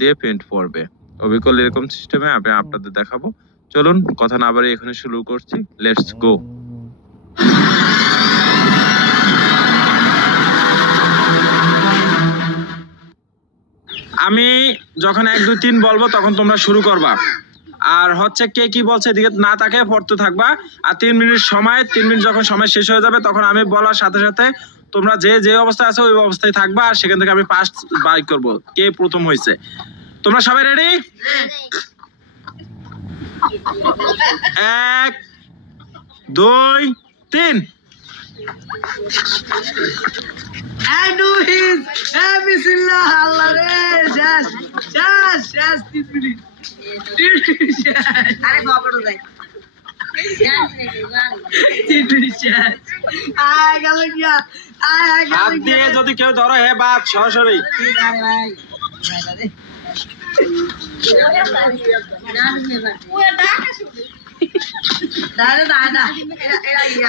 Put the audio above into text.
দিয়ে পেন্ট পড়বে। অবিকল এরকম সিস্টেমে আমি আপনাদের দেখাবো। চলুন কথা না বাড়িয়ে এখানে শুরু করছি, লেটস গো। আমি যখন 1 2 3 বলবো তখন তোমরা শুরু করবা, আর হচ্ছে কে কি বলছে এদিকে না তাকে পড়তে থাকবা। আর 3 মিনিট সময়, 3 মিনিট যখন সময় শেষ হয়ে যাবে তখন আমি বলার সাথে সাথে তোমরা যে যে অবস্থায় আছো ওই অবস্থায় থাকবা, আর সেখান থেকে আমি ফার্স্ট বাই করব কে প্রথম হয়েছে। তোমরা সবাই রেডি? 1 2 3। বিসমিল্লাহ আল্লাহ রে, শেষ শেষ শেষ 3 মিনিট। আরে বাবাড়ো যাই 3 মিনিট শেষ। আয় গেল গিয়া, আয় গেল হাত দিয়ে যদি কেউ ধরো হে বাদ সরাসরি। আরে ভাই দাদা দাদা এরা এরা ইয়া